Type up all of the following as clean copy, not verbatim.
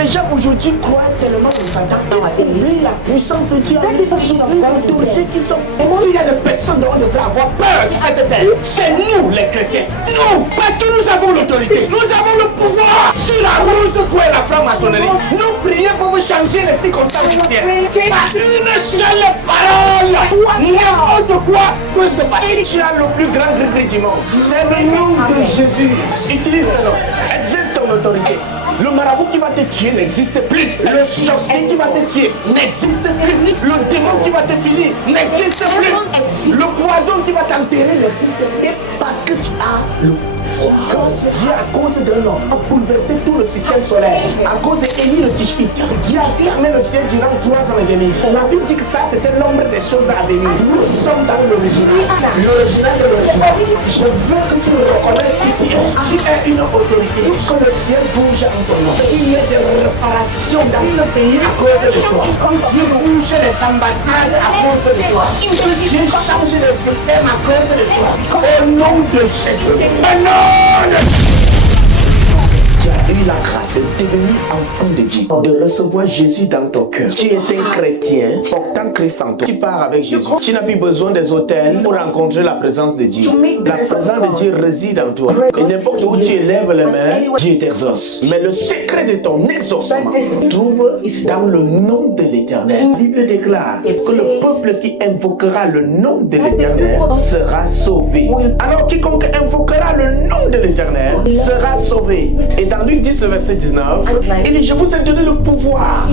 Les gens aujourd'hui croient tellement au Satan. Oublient la puissance de Dieu. Oublient l'autorité qu'ils ont. S'il y a des personnes dont on devrait avoir peur sur cette terre, c'est nous les chrétiens. Nous, parce que nous avons l'autorité. Nous avons le pouvoir. Sur la rose quoi est la franc-maçonnerie. Nous prions pour vous changer les circonstances du ciel. Pas une seule parole. N'importe quoi peut se passer. Tu as le plus grand regret du monde. C'est le nom de Jésus. Utilise ce nom. Exerce ton autorité. Le marabout qui va te tuer n'existe plus. Le sorcier qui va te tuer n'existe plus. Le démon qui va te finir n'existe plus. Le poison qui va t'enterrer n'existe plus. Parce que tu as le pouvoir. Dieu, à cause d'un homme, a bouleversé tout le système solaire. À cause d'Élie le Tishbite, Dieu a fermé le ciel durant 3 ans et demi. La Bible dit que ça, c'était l'ombre des choses à venir. Nous sommes dans l'original. L'original de l'original. Je veux que tu le reconnaisses que tu es une autorité. Que le ciel bouge en ton nom. Il y a des réparations dans ce pays à cause de toi. Dieu bouge les ambassades à cause de toi. Que Dieu change le système à cause de toi. Au nom de Jésus. Tu as eu la grâce de devenir enfant de Dieu, de recevoir Jésus dans ton cœur. Tu es un chrétien portant Christ en toi. Tu pars avec Jésus. Tu n'as plus besoin des hôtels pour rencontrer la présence de Dieu. La présence de Dieu réside en toi. Et n'importe où tu élèves les mains, Dieu t'exauce. Mais le secret de ton exaucement se trouve dans le nom de l'Éternel. La Bible déclare que le peuple qui invoquera le nom de l'Éternel sera sauvé. Alors quiconque invoquera le nom de l'Éternel sera sauvé. Et dans Luc 10, le verset 19, il dit, je vous ai donné le pouvoir.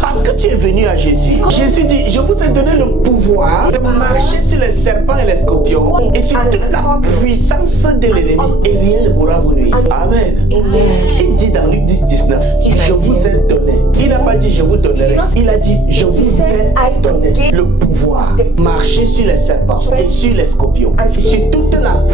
Parce que tu es venu à Jésus. Jésus dit, je vous ai donné le pouvoir de marcher sur les serpents et les scorpions et sur toute la puissance de l'ennemi. Et rien ne pourra vous nuire. Amen. Il dit dans Luc 10, 19, je vous ai donné. Il n'a pas dit je vous donnerai. Il a dit, je vous ai donné le pouvoir de marcher sur les serpents et sur les scorpions. Sur toute la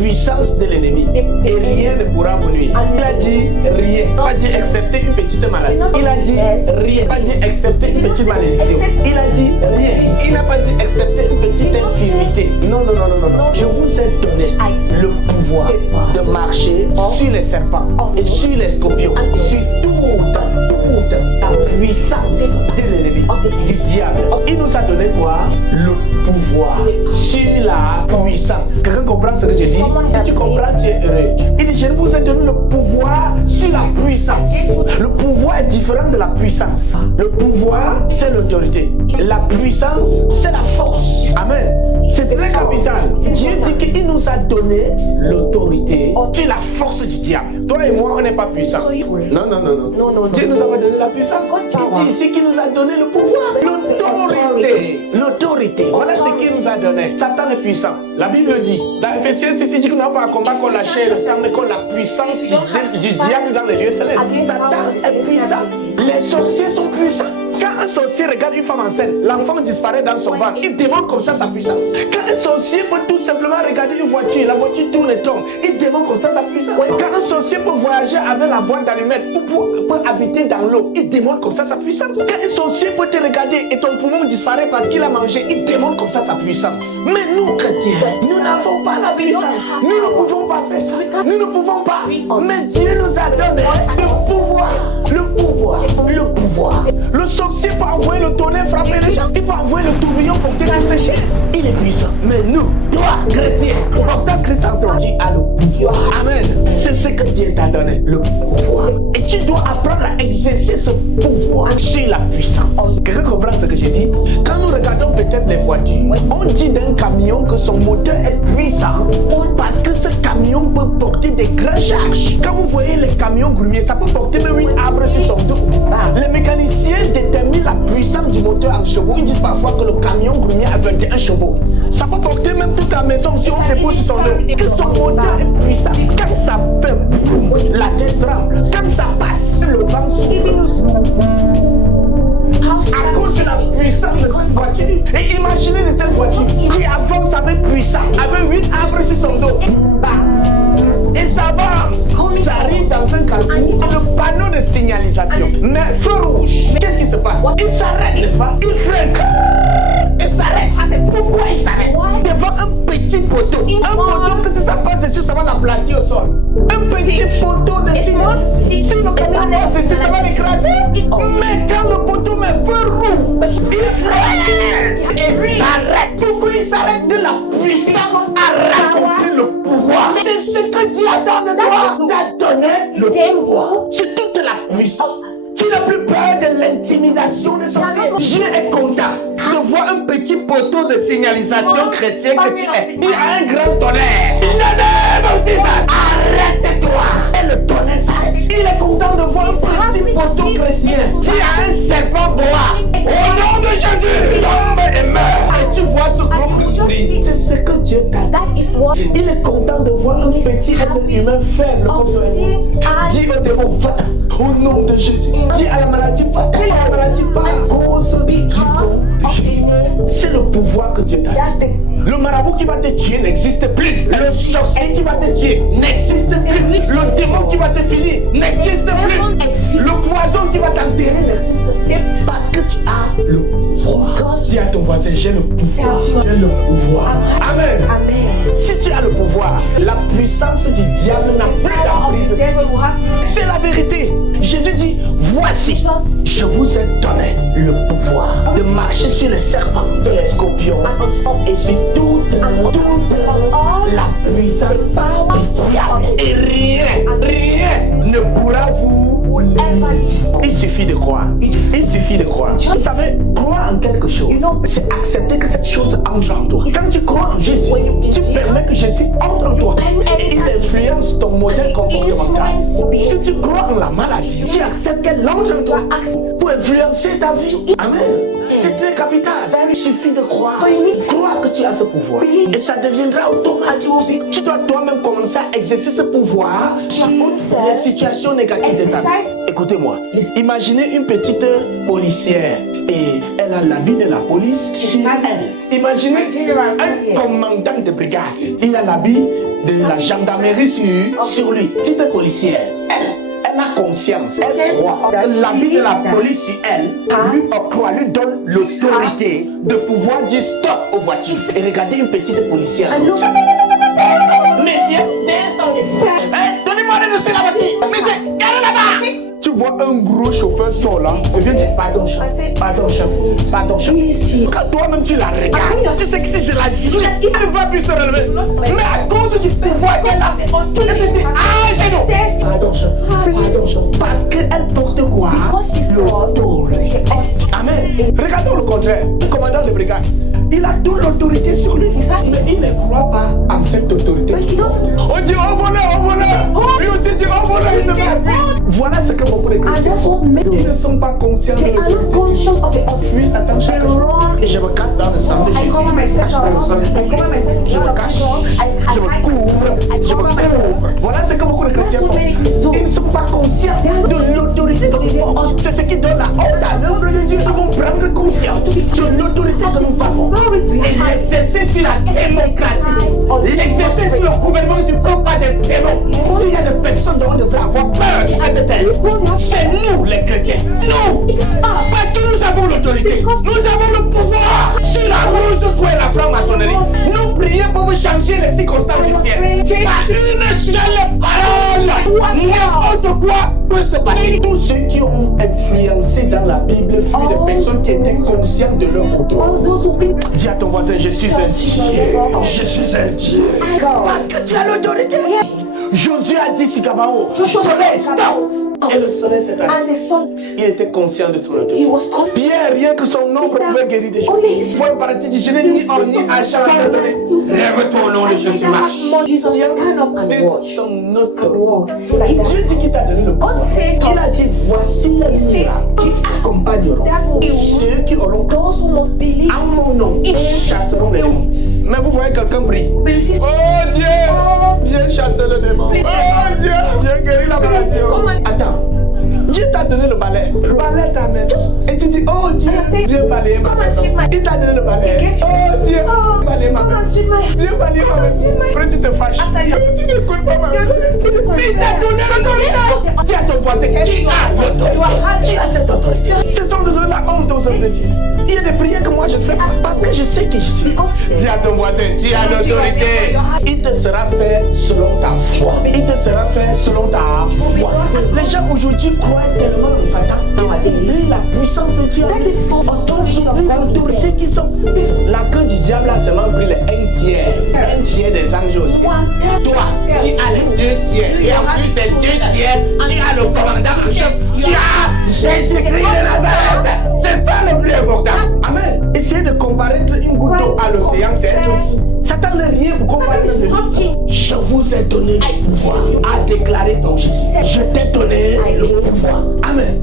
puissance de l'ennemi. Et rien ne pourra vous nuire. Il a dit rien. Pas dit excepté une petite maladie. Il a dit rien. Pas dit excepté une petite malédiction. Il a dit rien. Il n'a pas dit excepté une petite infirmité. Non. Je vous ai donné le pouvoir de marcher sur les serpents et sur les scorpions. Sur toute la puissance de l'ennemi, du diable. Il nous a donné quoi? Le pouvoir sur la puissance. Quelqu'un comprend ce que je dis? Si tu comprends, tu es heureux. Il dit, je vous ai donné le pouvoir sur la puissance. Le pouvoir est différent de la puissance. Le pouvoir, c'est l'autorité. La puissance, c'est la force. Amen. C'est très capital. Dieu dit qu'il nous a donné l'autorité sur la force du diable. Toi et moi, on n'est pas puissants. Non. Dieu nous a pas donné la puissance. Il dit ici qu'il nous a donné le pouvoir. L'autorité. Voilà ce qu'il nous a donné. Satan est puissant. La Bible dit, dans Ephésiens 6, il dit que nous n'avons pas un combat contre la chair et le sang, mais contre la puissance du diable dans les lieux célestes. Satan est puissant. Les sorciers sont puissants. Quand un sorcier regarde une femme enceinte, l'enfant disparaît dans son ventre. Il démontre comme ça sa puissance. Quand un sorcier peut tout simplement regarder une voiture, la voiture tourne et tombe, il démontre comme ça sa puissance. Quand un sorcier peut voyager avec la boîte d'allumettes ou peut habiter dans l'eau, il démontre comme ça sa puissance. Quand un sorcier peut te regarder et ton poumon disparaît parce qu'il a mangé, il démontre comme ça sa puissance. Mais nous, chrétiens, nous n'avons pas la puissance. Nous ne pouvons pas faire ça. Nous ne pouvons pas. Mais Dieu nous a donné le pouvoir. Le sorcier peut envoyer le tonnerre frapper les gens. Il peut envoyer le tourbillon porter toutes ses chaises. Il est puissant. Mais nous, toi, chrétien, portant Christ en toi, tu as le pouvoir. Amen. C'est ce que Dieu t'a donné, le pouvoir. Et tu dois apprendre à exercer ce pouvoir sur la puissance. Quelqu'un comprend ce que j'ai dit? Quand nous regardons peut-être les voitures, on dit d'un camion que son moteur est puissant parce que ce camion peut porter des grandes charges. Quand vous voyez les camions grumiers, ça peut porter même 8 arbres sur son dos. Les mécaniciens déterminent la puissance du moteur en chevaux. Ils disent parfois que le camion grumier a 21 chevaux. Ça peut porter même toute la maison si on dépose sur son dos. Que son moteur est puissant. Quand ça fait boum, la terre tremble. Quand ça passe, le vent souffle. À cause de la puissance de cette voiture. Et imaginez de telles voitures qui avancent avec puissance, avec 8 arbres sur son dos. Et ça va, ça arrive dans un carrefour, le panneau de signalisation. Mais feu rouge, qu'est-ce qui se passe? Il s'arrête, n'est-ce pas? Il freine. Il s'arrête. Pourquoi il s'arrête? Devant un petit poteau. Un poteau que si ça passe dessus, ça va l'aplatir au sol. Un petit poteau de signalisation. Si le camion voir ceci, ça va l'écraser. Mais quand le poteau met feu rouge, il freine et s'arrête. Pourquoi il s'arrête? De la puissance à rencontrer le pouvoir. C'est ce que Dieu attend de toi. T'as donné le pouvoir. C'est toute la puissance. Tu n'as plus peur de l'intimidation des sorciers. Dieu est content de voir un petit poteau de signalisation chrétien que tu es. Il a un grand tonnerre. Arrête-toi. Et le tonnerre s'arrête. Il est content de voir un petit poteau chrétien. Tu as un serpent bois. Au nom de Jésus, tombe et meurt. Et tu vois ce gros cri. C'est ce que Dieu t'a dit. Il est content de voir un petit être humain faible comme toi. Dis au démon, va. Au nom de Jésus. Dis à la maladie, va. La maladie part à cause du nom de Jésus. C'est le pouvoir que Dieu t'a dit. Le marabout qui va te tuer n'existe plus. Le sorcier qui va te tuer n'existe plus. Le démon qui va te finir n'existe plus. Le poison qui va t'enterrer n'existe plus. Parce que tu as le pouvoir. Dis à ton voisin, j'ai le pouvoir. J'ai le pouvoir. Amen. Si tu as le pouvoir, la puissance du diable n'a plus d'emprise. C'est la vérité. Jésus dit, voici, je vous ai donné le pouvoir de marcher sur les serpents et les scorpions et sur toute la puissance du diable. Et rien ne pourra vous limiter. Il suffit de croire. Il suffit de croire. Vous savez, croire en quelque chose, c'est accepter que cette chose entre en toi. Quand tu crois en Jésus, tu permets que Jésus entre en toi et il influence ton modèle comportemental. Si tu crois en la maladie, tu acceptes qu'elle entre en toi pour influencer ta vie. Amen. C'est très capital. Il suffit de croire. Croire que tu as ce pouvoir. Et ça deviendra automatique. Tu dois toi-même commencer à exercer ce pouvoir sur les situations négatives de ta vie. Écoutez-moi. Imaginez une petite policière et elle a l'habit de la police sur elle. Imaginez un commandant de brigade. Il a l'habit de la gendarmerie sur lui. Petite policière. Elle a conscience, elle croit. L'habit de la police sur elle lui donne l'autorité de pouvoir dire stop aux voitures. Et regardez une petite policière. Messieurs, donnez-moi le dessus de la voiture. Messieurs, regardez là-bas. Tu vois un gros chauffeur sort là et vient dire pardon chef, pardon chef, pardon chef. Quand toi-même tu la regardes, tu sais que si je la gifle, il ne va plus se relever. Mais à cause du pouvoir qu'elle a, elle te dit ah genoux. Pardon chef, pardon chef. Parce qu'elle porte quoi? L'autorité. Amen. Regardons le contraire. Le commandant de brigade, il a toute l'autorité sur lui. Mais il ne croit pas en cette autorité. On dit oh voleur. Lui aussi dit oh voleur, il ne veut. Voilà ce que beaucoup de chrétiens ils ne sont pas conscients de l'autorité. Puis Satan chaque jour. Et je me casse dans le sang de Jésus. Je me cache. Je me couvre. Voilà ce que beaucoup de chrétiens font. Ils ne sont pas conscients de l'autorité de l'homme. C'est ce qui donne la honte à l'œuvre de Dieu. Nous devons prendre conscience de l'autorité que nous avons. Et l'exercer sur la démocratie. L'exercer sur le gouvernement du peuple, pas des démons. S'il y a des personnes dont on devrait avoir peur, c'est nous les chrétiens. Nous. Parce que nous avons l'autorité. Nous avons le pouvoir. Sur la rose, quoi, la franc-maçonnerie. Nous prions pour vous changer les circonstances du ciel. Par une seule parole. N'importe quoi peut se passer. Tous ceux qui ont influencé dans la Bible furent des personnes qui étaient conscientes de leur autorité. Dis à ton voisin, je suis un Dieu. Je suis un Dieu. Parce que tu as l'autorité. Josué a dit sur Gabaon, soleil, stop. Et le soleil s'est arrêté. Il était conscient de son autorité. Pierre, rien que son nom pouvait guérir des gens. Il faut un paradis, je n'ai ni or ni argent à te donner. Lève-toi au nom de Jésus, marche. De son autorité. Dieu dit qu'il t'a donné le pouvoir. Il a dit, voici les miracles qui accompagneront ceux qui auront en mon nom chasseront les démons. Mais vous voyez quelqu'un brille. Oh Dieu, viens chasser le démon. Oh Dieu, viens guérir la maladie. Attends, Dieu t'a donné le balai. Le balai est ta maison. Et tu dis, oh Dieu, viens balayer ma maison. Il t'a donné le balai. Oh Dieu, balayer ma maison. Viens balayer ma maison. Après tu te fâches. Tu n'écoutes pas ma maison. Il t'a donné l'autorité. Dis à ton voisin, qui a l'autorité. Tu as cette autorité. Ce sont de donner la honte aux hommes de Dieu. Il y a des prières que moi je fais parce que je sais que je suis. Dis à ton voisin, tu as l'autorité. Il te sera fait selon ta foi. Il te sera fait selon ta foi. Les gens aujourd'hui croient tellement en Satan. Ils oublient la puissance de Dieu. Ils oublient l'autorité qu'ils sont. La queue du diable a seulement pris les 1 tiers des anges aussi. Toi, tu as les 2 tiers. Et en plus des 2 tiers, tu as le commandant en chef. Tu as Jésus-Christ de Nazareth. C'est ça le plus important. Amen. Essayez de comparer une goutte d'eau à l'océan, c'est un truc. Satan n'a rien pour comparer de lui. Je vous ai donné le pouvoir à déclarer ton Jésus. Je t'ai donné le pouvoir. Amen.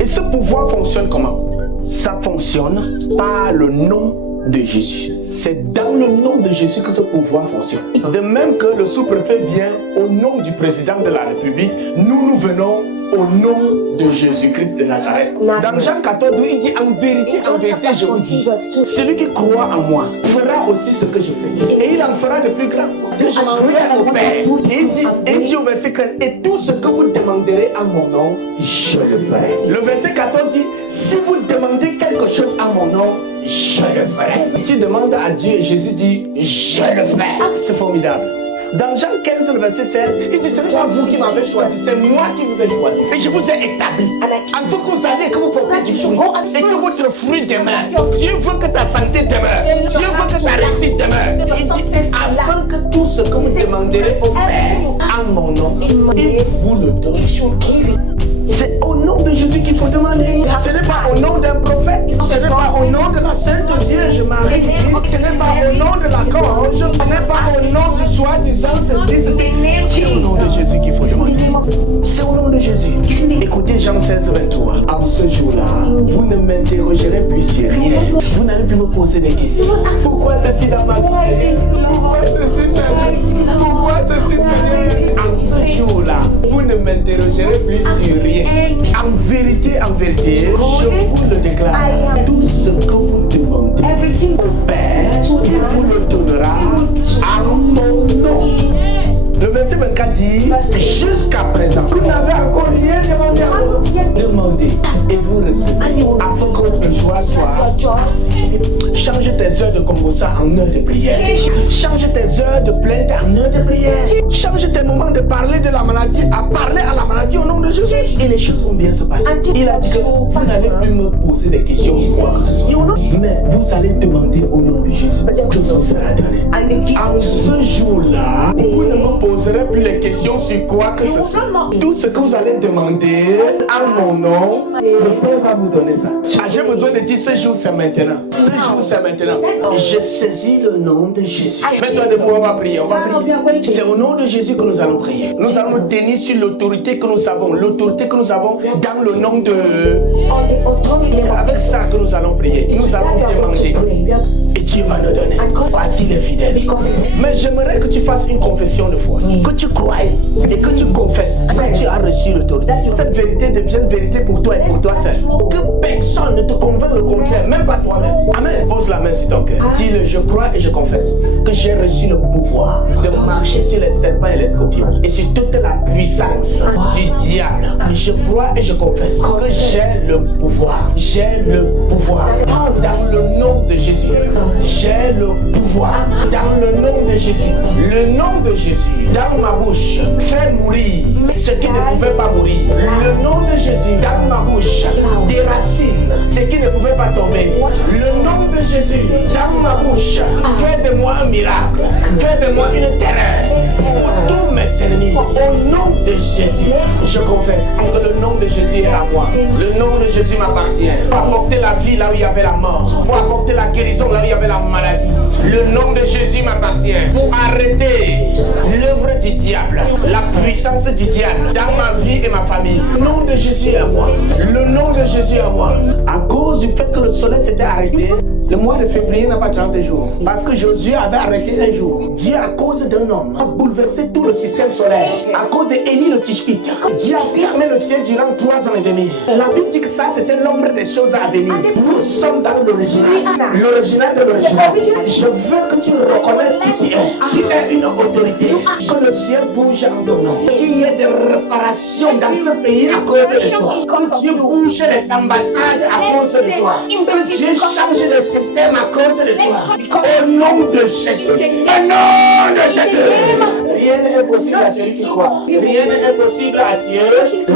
Et ce pouvoir fonctionne comment? Ça fonctionne par le nom de Jésus. C'est dans le nom de Jésus que ce pouvoir fonctionne. De même que le sous-préfet vient au nom du président de la République, nous venons au nom de Jésus-Christ de Nazareth. Dans Jean 14, il dit en vérité, je vous dis, celui qui croit en moi fera aussi ce que je fais. Et il en fera de plus grand. Que je m'enverrai au Père. Et il dit au verset 15, et tout ce que vous demanderez en mon nom, je le ferai. Le verset 14 dit, si vous demandez quelque chose en mon nom, je le ferai. Tu demandes à Dieu et Jésus dit, je le ferai. C'est formidable. Dans Jean 15, le verset 16, il dit, ce n'est pas vous qui m'avez choisi, c'est moi qui vous ai choisi. Et je vous ai établi. Il faut que vous sachiez que vous portez du fruit. Et que votre fruit demeure. Dieu veut que ta santé demeure. Dieu veut que ta réussite demeure. Il dit, afin que tout ce que vous demanderez au Père, en mon nom, il vous le donne. C'est au nom de Jésus qu'il faut demander. Ce n'est pas au nom d'un prophète. Ce n'est pas au nom de la Sainte Vierge Marie. Ce n'est pas au nom de la Corge. Ce n'est pas au nom du soi-disant ceci. C'est au nom de Jésus qu'il faut demander. C'est au nom de Jésus. Écoutez Jean 16, 23. En ce jour-là, vous ne m'interrogerez plus sur rien. Vous n'allez plus me poser des questions. Pourquoi ceci dans ma vie? Pourquoi ceci, Seigneur? Pourquoi ceci, Seigneur? En ce jour-là, vous ne m'interrogerez plus sur rien. En vérité, je vous le déclare. Tout ce que vous demandez au Père, il vous le donnera en mon nom. Le verset 24 dit, jusqu'à présent, vous n'avez encore rien demandé à moi. Demandez et vous recevez, afin que votre joie soit. Change tes heures de combosa en heures de prière. Change tes heures de plainte en heures de prière. Change tes moments de parler de la maladie à parler à la maladie au nom de Jésus. Et les choses vont bien se passer. Il a dit que vous n'allez plus me poser des questions sur quoi que ce soit. Mais vous allez demander au nom de Jésus. Tout vous sera donné. En ce jour-là, vous ne me poserez plus les questions sur quoi que ce soit. Tout ce que vous allez demander en mon nom, le Père va vous donner ça. J'ai besoin de dire ce jour c'est maintenant. Ce jour c'est maintenant. Et je saisis le nom de Jésus. Mets-toi debout, on va prier. C'est au nom de Jésus que nous allons prier. Nous allons nous tenir sur l'autorité que nous avons. L'autorité que nous avons dans le nom de... C'est avec ça que nous allons prier. Nous allons demander. Et Dieu va nous donner. Parce qu'il est fidèle. Mais j'aimerais que tu fasses une confession de foi. Que tu crois et que tu confesses que tu as reçu l'autorité. Cette vérité devienne vérité pour toi et pour toi seul. Que personne ne te convainc le contraire, même pas toi-même. Amen. Pose la main sur ton cœur. Dis-le, je crois et je confesse que j'ai reçu le pouvoir de marcher sur les serpents et les scorpions et sur toute la puissance du diable. Je crois et je confesse que j'ai le pouvoir. J'ai le pouvoir. Dans le nom de Jésus. J'ai le pouvoir. Dans le nom de Jésus. Le nom de Jésus. Dans ma bouche. Fais mourir ce qui ne pouvait pas mourir. Le nom de Jésus. Dans ma bouche. Des racines. Ce qui ne pouvait pas tomber. Le nom de Jésus. Dans ma bouche. Fais de moi un miracle. Fais de moi une terreur. Pour tous mes ennemis. Au nom de Jésus. Je confesse que le nom de Jésus est à moi. Le nom de Jésus m'appartient. Pour apporter la vie là où il y avait la mort. Pour apporter la guérison là où il y avait la maladie. Le nom de Jésus m'appartient. Pour arrêter l'œuvre du diable, la puissance du diable dans ma vie et ma famille. Le nom de Jésus est à moi. Le nom de Jésus est à moi. À cause du fait que le soleil s'était arrêté, le mois de février n'a pas 30 jours. Parce que Josué avait arrêté un jour. Dieu, à cause d'un homme, a bouleversé tout le système solaire. soleil. À cause d'Élie le Tishbite, Dieu a fermé le ciel durant 3 ans et demi. La Bible dit que ça c'était l'ombre des choses à venir. Nous sommes dans l'original. L'original de l'original. Je veux que tu reconnaisses qui tu es. Tu es une autorité. Que le ciel bouge en ton nom. Il y ait des réparations dans ce pays à cause de toi. Que Dieu bouge les ambassades à cause de toi. Que Dieu change le système à cause de toi. Au nom de Jésus. Au nom de Jésus. Rien n'est impossible à celui qui croit. Rien n'est impossible à Dieu.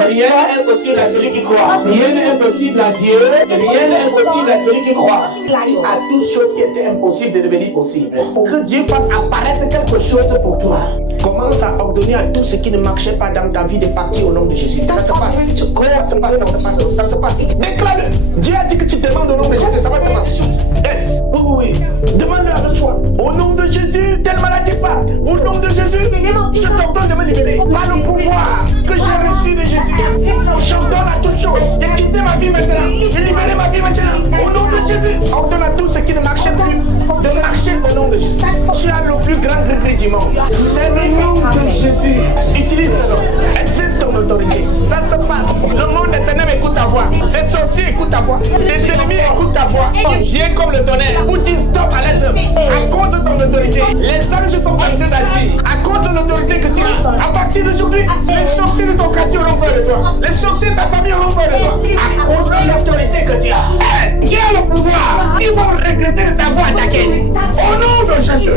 Rien n'est impossible à celui qui croit. Rien n'est impossible à Dieu. Rien n'est impossible à celui qui croit. À toute chose qui était impossible de devenir possible. Que Dieu fasse apparaître quelque chose pour toi. Commence à ordonner à tout ce qui ne marchait pas dans ta vie de partir au nom de Jésus. Ça se passe. Ça se passe, ça se passe, ça se passe. Déclare-le. Dieu a dit que tu demandes au nom de Jésus. Ça va se passer. Yes. Oui. Demande-le avec foi. Au nom de Jésus, telle maladie part. Au nom de Jésus, je t'ordonne de me libérer. Par le pouvoir que j'ai reçu de Jésus, j'ordonne à toute chose de quitter ma vie maintenant, de libérer ma vie maintenant. Au nom de Jésus, ordonne à tout ce qui ne marchait plus de marcher au nom de Jésus. Tu as le plus grand degré du monde. C'est le nom de Jésus. Utilise ce nom. Exerce ton autorité. Ça se passe. Le monde des ténèbres écoute ta voix. Les sorciers écoutent ta voix. Les ennemis écoutent ta voix. Viens comme le tonnerre. Pour dire stop à l'aise. À cause de ton autorité, les anges sont en train d'agir. À cause de l'autorité que tu as. À partir d'aujourd'hui, les sorciers de ton quartier auront peur de toi. Les sorciers de ta famille auront peur de toi. À cause de l'autorité que tu as. Qui a le pouvoir? Ils vont regretter de t'avoir attaqué. Au nom de Jésus.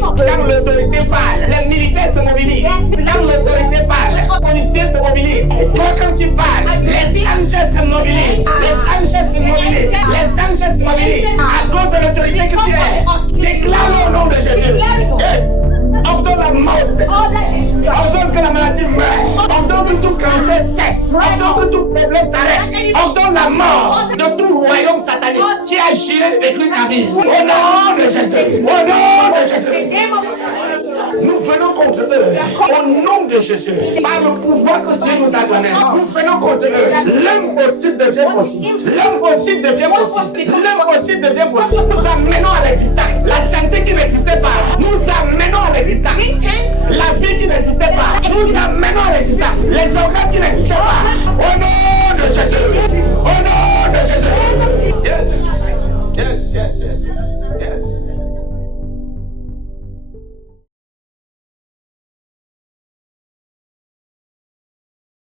Quand l'autorité parle, les militaires se mobilisent. Quand l'autorité parle, les policiers se mobilisent. Toi, quand tu parles, les anges se mobilisent. Les anges se mobilisent. Les anges se mobilisent. À cause de l'autorité que tu es. Déclare au nom de Jésus. Ordonne la mort. Ordonne que la maladie meure. Ordonne que tout cancer cesse. Ordonne que tout problème s'arrête. Ordonne la mort de tout royaume satanique qui a géré et détruit ta vie. Au nom de Jésus. Au nom de Jésus. Nous venons contre eux. Au nom de Jésus. Par le pouvoir que Dieu nous a donné. Nous venons contre eux. L'impossible devient possible. L'impossible devient possible. L'impossible devient possible. Nous amenons à l'existence. La santé qui n'existait pas. Nous amenons à l'existence. La vie qui n'existait pas. Nous amenons à l'existence. Les organes qui n'existaient pas. Au nom